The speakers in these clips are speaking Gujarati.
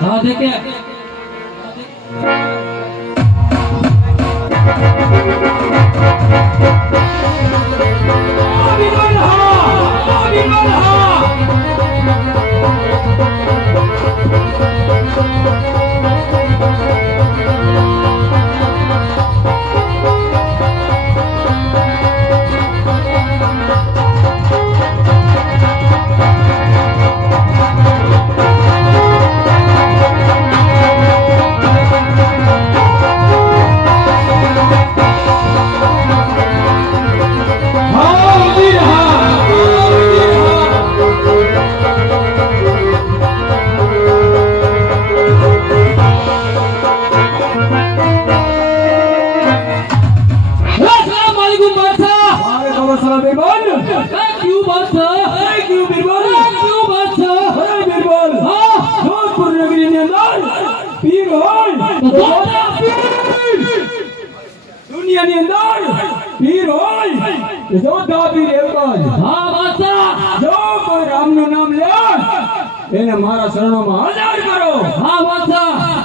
हाँ देखे दुनिया ની અંદર પીર હોય જો દાબી રેવતાજ હા બાદશાહ જો કોઈ રામ નું નામ લે એને મારા શરણોમાં હાજર કરો હા બાદશાહ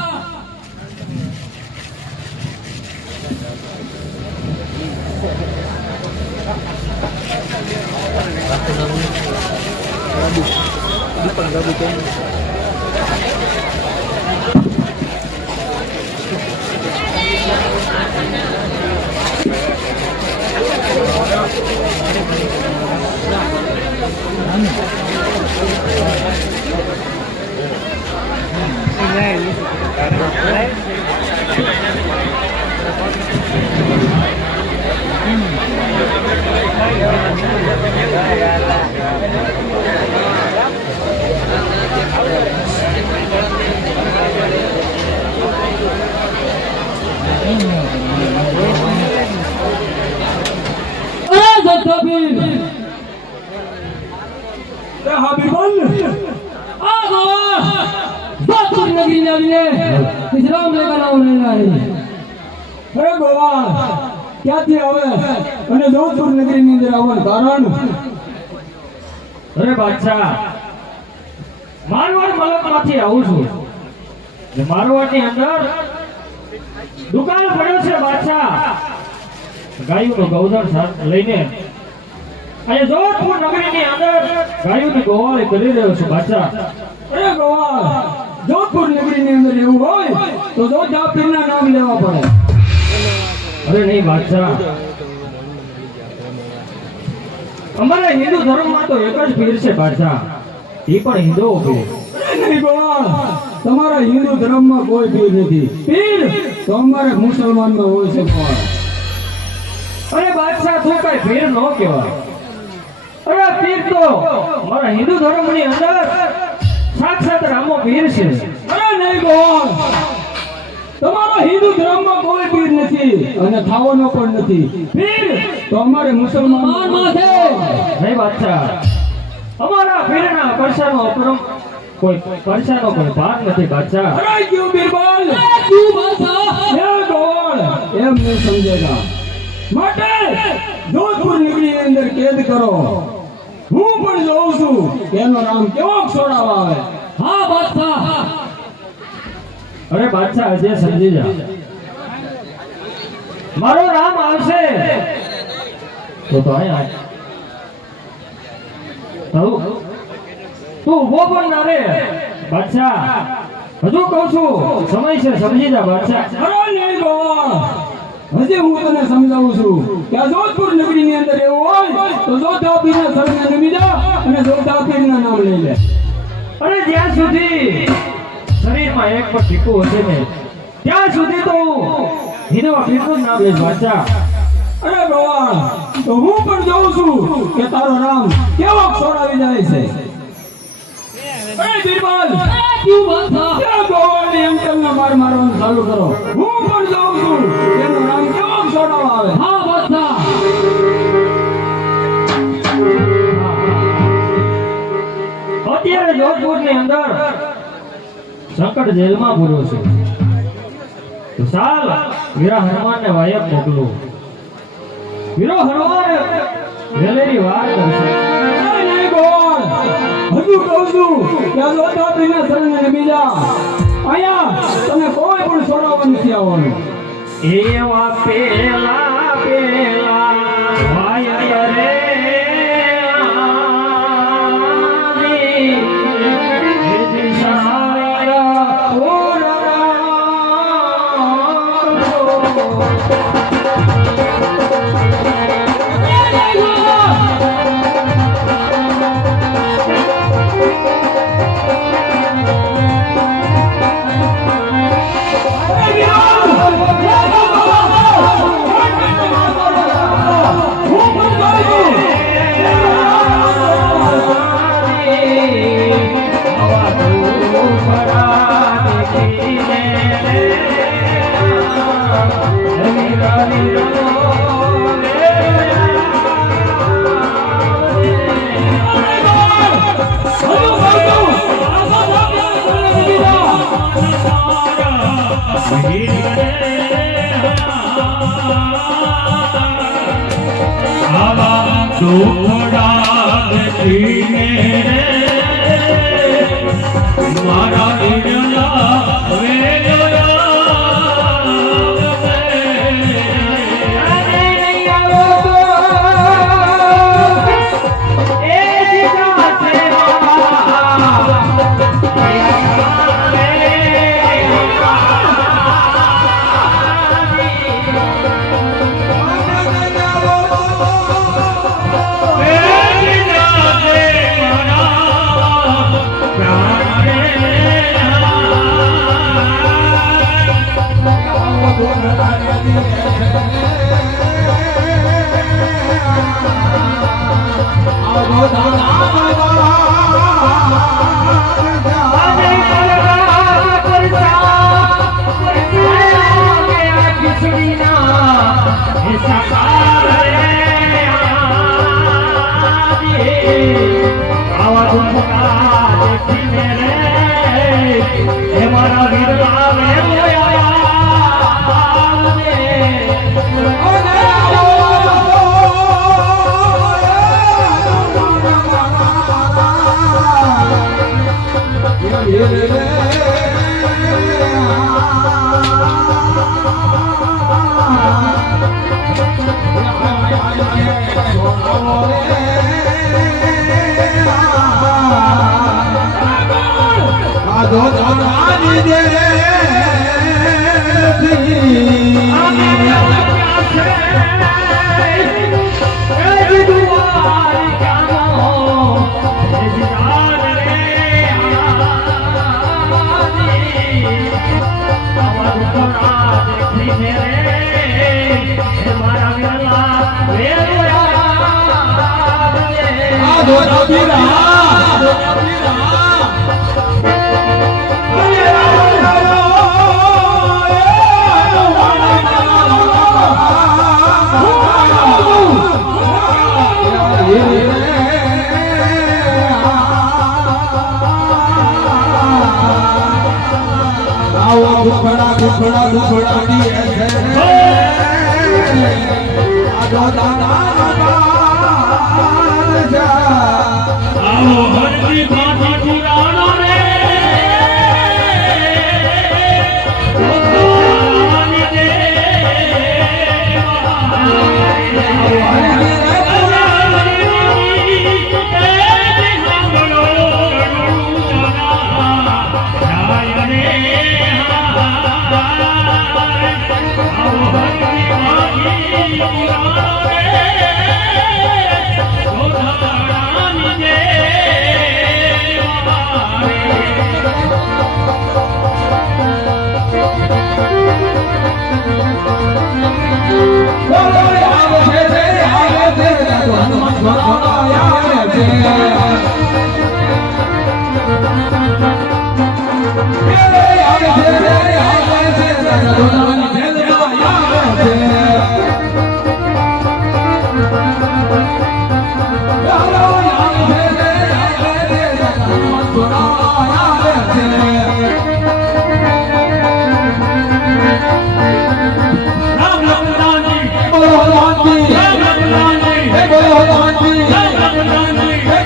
ક્યાંથી આવે અને જોધપુર નગરી ની અંદર આવવાનું કારણ અરે બાદશાહ મારવાડ મલકમાંથી આવું છું ને મારવાડની અંદર દુકાન પડ્યો છે બાદશાહ ગાયોનો ગૌધન લઈને અહીંયા જોધપુર નગરીની અંદર ગાયોની ગોવાળી કરી રહ્યો છું બાદશાહ અરે ગોવાળ જોધપુર નગરી ની અંદર એવું હોય તો જોધા પીરના નામ લેવા પડે અરે નહીં બાદશાહ અમારા હિન્દુ ધર્મમાં તો એક જ પીર છે બાદશાહ એ પણ હિન્દુ પીર નહીં ગોવાળ તમારા હિન્દુ ધર્મમાં કોઈ પીર નથી પીર તો અમારે મુસલમાનમાં હોય છે ગોવાળ અરે બાદશાહ તું કઈ પીર ન કહેવાય અરે પીર તો અમારા હિન્દુ ધર્મની અંદર સાક્ષાત રામો પીર છે અરે નહીં ગોવાળ તમારા હિન્દુ ધર્મમાં કોઈ પીર નથી અને થાવાનો પણ નથી પીર તો અમારે મુસલમાનમાં છે નહીં બાદશાહ અમારા પીરના પરસાનો અપરમ કોઈ પરસાનો કોઈ ભાગ નથી બાદશાહ અરે ક્યું બીરબલ ક્યું બાદશાહ એ ગોવાળ એમ નહીં સમજેગા માટે જોધપુર નગરીની અંદર કેદ કરો હું પણ જોઉં છું કે એનો નામ કેવો છોડાવવા આવે હા બાદશાહ અરે બાદશાહ આજે સમજી જા મારો રામ આવશે તો અહીંયા તું ઉભો પણ ના રે બાદશાહ હજુ કહું છું સમય છે સમજી જા બાદશાહ અરે નહીં ગોવાળ હજી હું તને સમજાવું છું કે આ જોધપુર નગરીની અંદર એવું હોય તો જોધા પીરના સરને નમી જા અને જોધા પીરના નામ લઈ લે અરે જ્યાં સુધી શરીરમાં એક પણ ટીકું હશે ને ત્યાં સુધી તો હિન્દુ પીરનું નામ લે બાદશાહ અરે ગોવાળ તો હું પણ જોઉં છું કે તારો રામ કેવો છોડાવી જાય છે અરે બીરબલ ક્યું બાદશાહ ક્યાં ગોવાળની અંકલને મારવાનું ચાલુ કરો હું પણ જોઉં છું કે એનું નામ કેવો છોડાવવા આવે હા બાદશાહ અત્યારે જોધપુરની અંદર સંકટ જેલમાં પૂરો છે તો ચાલ વીરા હનુમાનને વાયક મોકલું વીરો હનુમાન વેલેરી વાત કરશે નહીં ગોવાળ હજુ કહું છું કે આ લોટાપીના શરણે બીજા અહીંયા તમે કોઈ પણ છોડાવવા નથી આવવાનું. એવા પેલા પેલા ભાઈ રે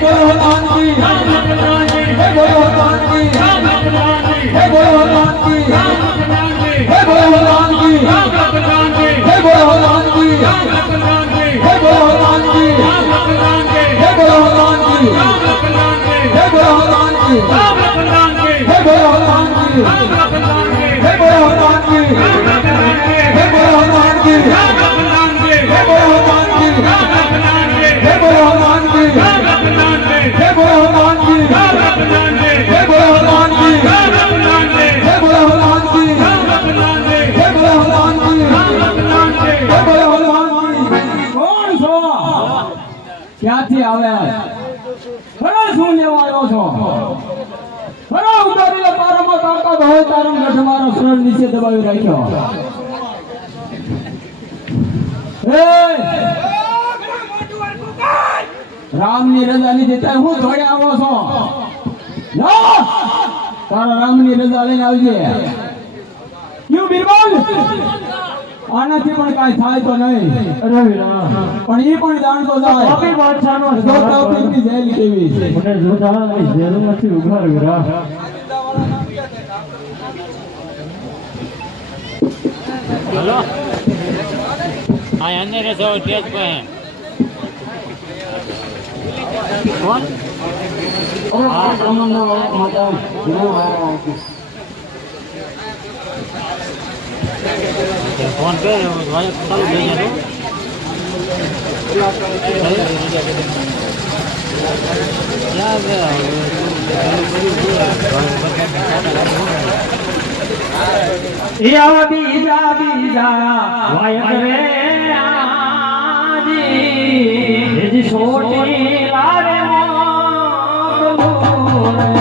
હનુમાનજી की राम लखन की हे बोलो हनुमान की राम लखन की हे बोलो हनुमान की राम लखन की हे बोलो हनुमान की राम लखन की हे बोलो हनुमान की राम लखन की हे बोलो हनुमान की राम लखन की हे बोलो हनुमान की राम लखन की हे बोलो हनुमान की राम लखन की हे बोलो हनुमान की राम लखन की हे बोलो हनुमान की राम लखन की हे बोलो हनुमान की કોણ છો ક્યાંથી આવ્યા ખરા શું લેવા આવ્યો છો ખરા ઉતારેલા તારામાં તાકાત હોય તારો ગઢ મારો શરણ નીચે દબાવી રાખ્યો એ રામની રજા લીધી ત્યારે હું જોડે આવો છો જા તારા રામની રજા લઈને આવજે ક્યું બિરબલ આનાથી પણ કાંઈ થાય તો નહીં અરે વીરા પણ એ પણ જાણતો જાય બાપી બાદશાહનો જો તૌફીકની જેલ કેવી છે મને જોતા જેલમાંથી ઉઘાડ વીરા हेलो हाँ अंदर है सो स्टेज पे हैं कौन फोन पे चालू भेजा યા બીજા બીજા વાયક રે આજી એજી છોટી લારે મોકલું રે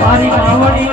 મારી કાવડી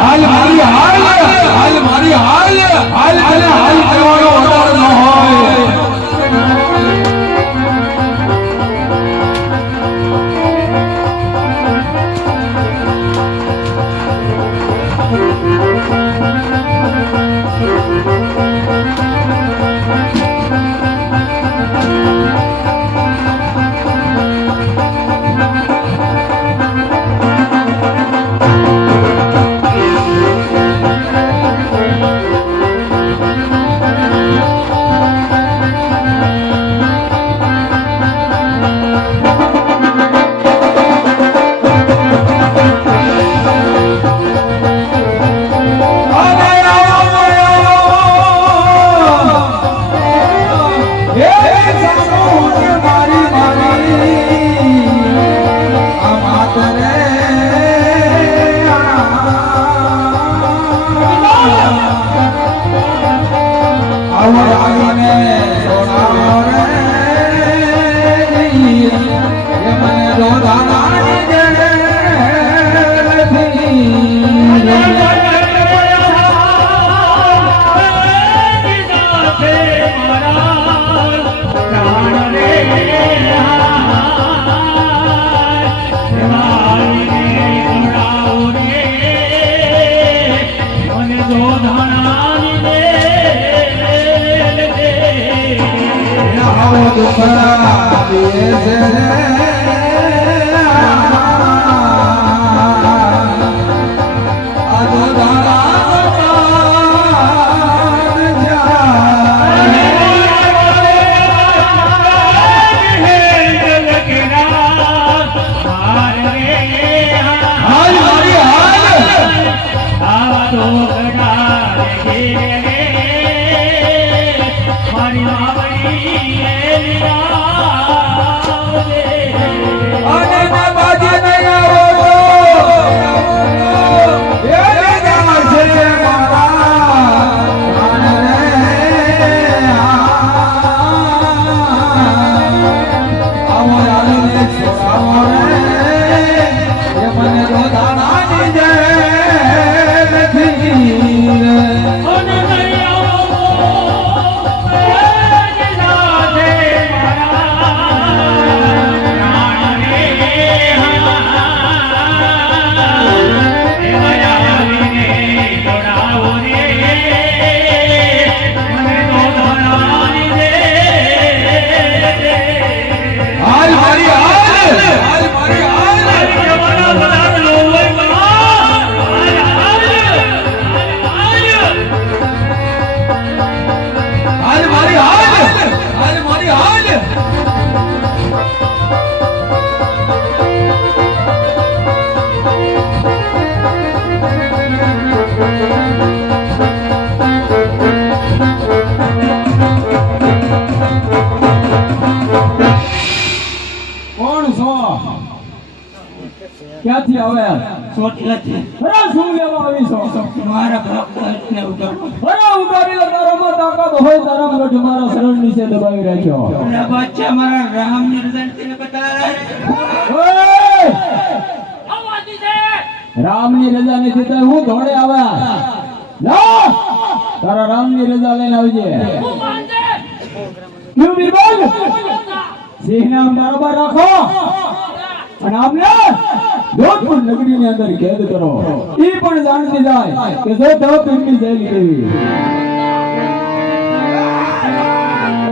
હાલ મારી હાલ હાલ મારી હાલ હાલ તને હાલ કરવાનો વધાર ન હોય ક્યાંથી આવ્યા ચોટીલાથી અરે શું લેવા આવી છો મારા ભક્તને ઉતારો અરે ઉતારી લે તારામાં તાકાત હોય તારા ગઢ મારા શરણ નીચે દબાવી રાખ્યો અને બચ્ચા મારા રામ નિર્દંતીને બતાવે રામની રજા નથી તો હું ધોડે આવ્યા લા તારા રામની રજા લઈને આવજે ક્યું બિરબલ સિંહને બરાબર રાખો અને આમને જોધપુર નગરીની અંદર કેદ કરો ઈ પણ જાણતી જાય કે જો તો પિંડી જેલી દેવી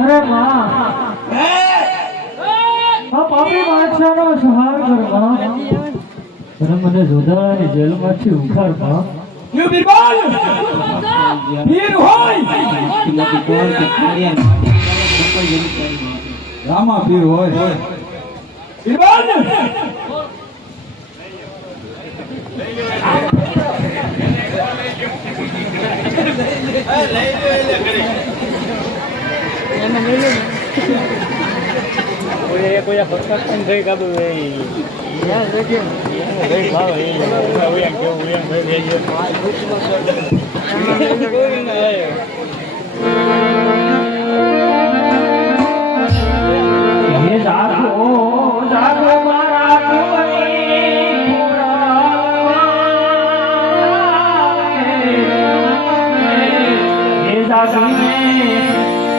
અરે માં આ પાપી માણસનો સહાર કરવા અરે મને જોધાની જેલમાંથી ઉખાડવા ક્યું બિરબલ વીર હોય રામા પીર હોય બિરબલ એક કોઈ આ પચાસ થઈ કાઢું એ ભાઈ ભાવ એ ઉયમ કેવું ઉયમ ભાઈ હે જાગો જાગો મારા કુંવરી હે જાગીને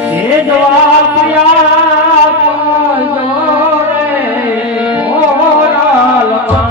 હે જવાબ આપજો રે મોરા લખા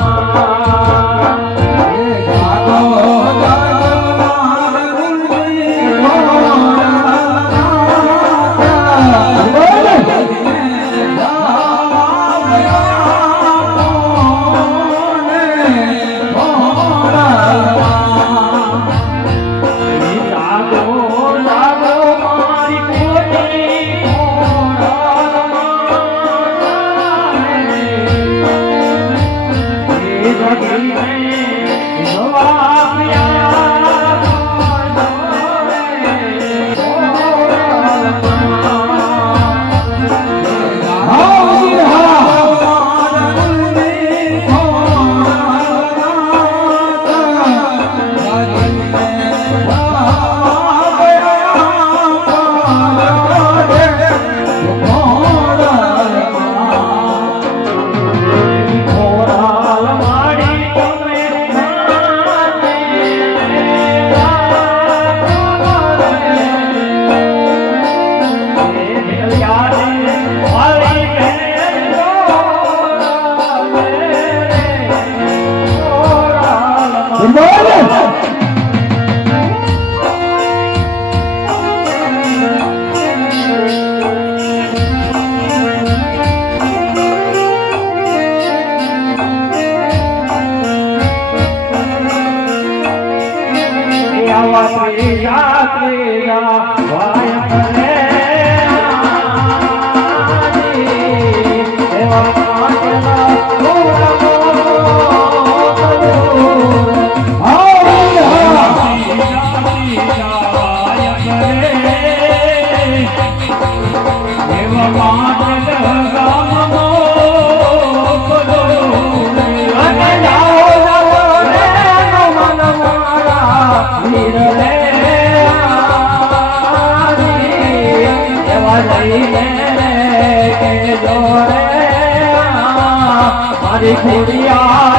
મારી ખુડિયા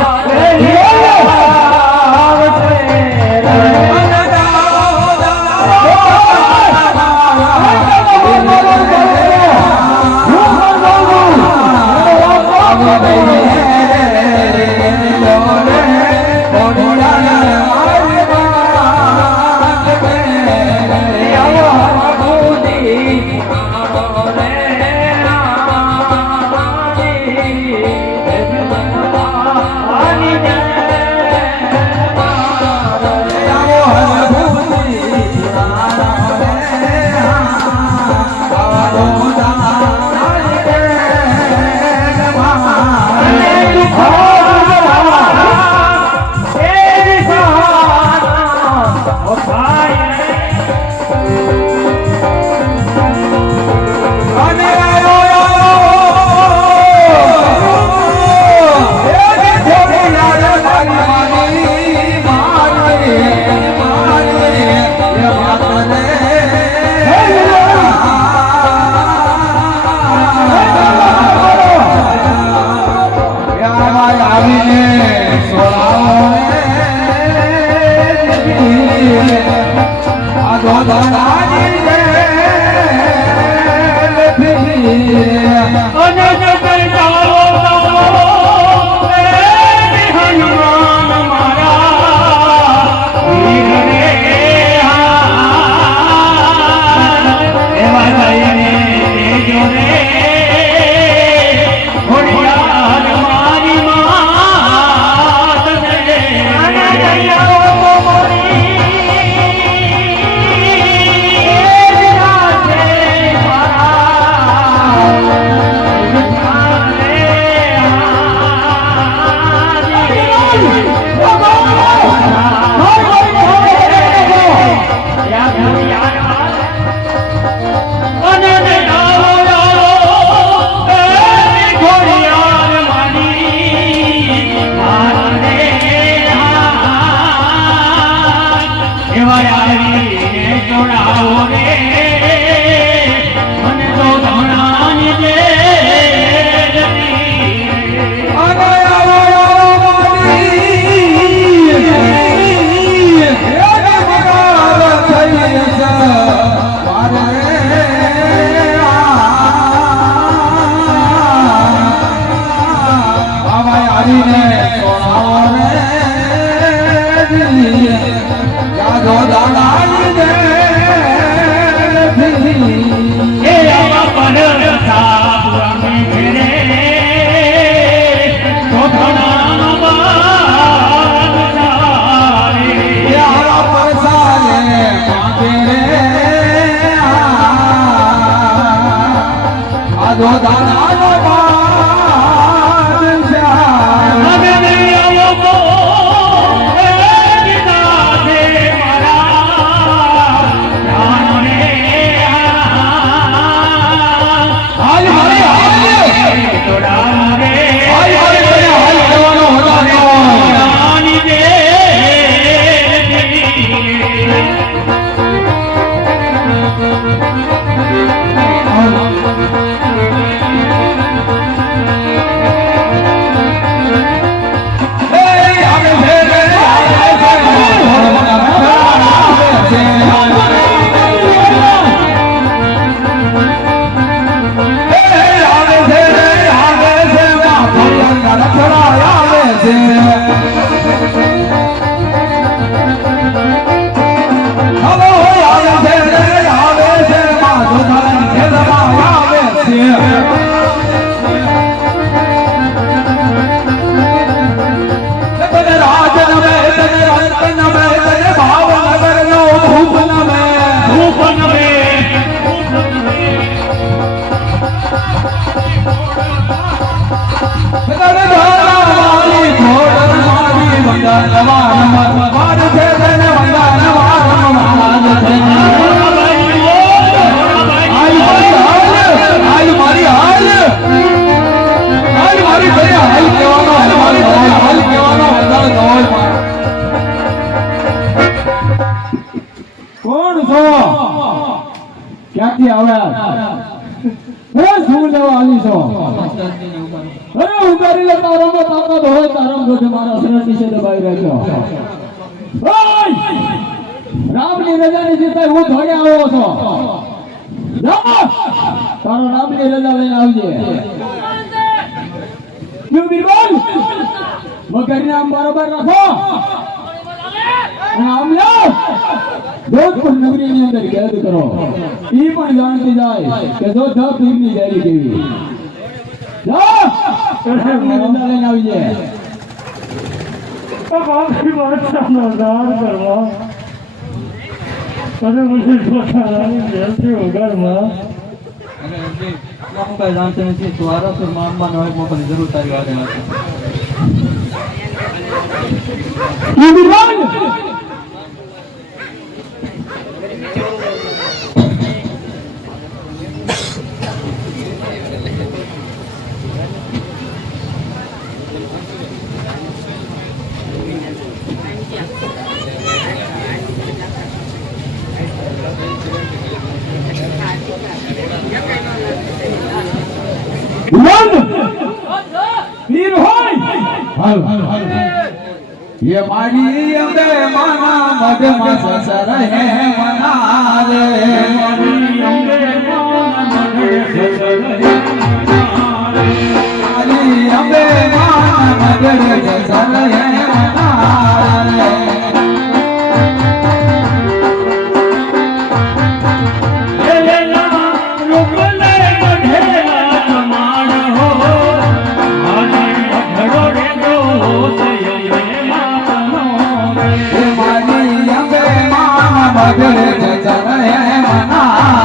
માધો દાનાનો બાદશાહ હવે નહીં આવો એ કીધા છે મારા પ્રાણને હાલ મારી હાલ તોડા રે હાલ કહેવાનો હતો રાની દે કોણ છો? ક્યાંથી આવ્યા? શું લેવા આવી છો? અરે ઉગારી લે તારામાં તાકાત હોય તારા ગોઠે મારા શરતી છે દબાઈ રાખ્યો. રામની રજાની જીતે હું ધોડે આવ્યો છો. જા તારો રામની રજા લઈને આવજે. ક્યું બીરબલ? મગરને આમ બરોબર રાખો. આમ લો જોધપુર નગરીની અંદર કેદ કરો. ઈ પણ જાણતી જાય કે જો ધ પીરની જારી કેવી. જા રામની રજા લઈને આવજે. बाकी बादशाह नादार करवा अरे मुझे पता नहीं जेल से उगर मां હું કઈ જાણતો નથી તું આરાસુર મામા નો મોકલી જરૂર તારી વાગે નથી ઈ બીરબલ વીર હોય ये मारी अंबे माना मग मसर है मना रे मारी अंबे माना मग मसर है मारी अंबे माना मग मसर है मना रे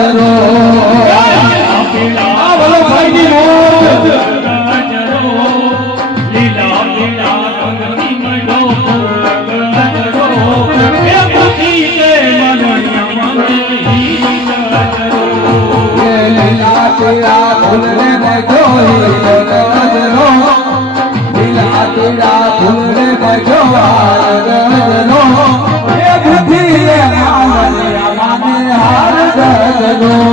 ગજરો આ બોલો ભાઈની મોજ લીલા લીલા રંગની મડો ગજરો એ બુદ્ધિ તે મનયા મનની ગજરો લીલા પીળા ફૂલને બજો ગજરો લીલા પીળા ફૂલને બજો ગજરો એ બુદ્ધિ માને હાર ગજરો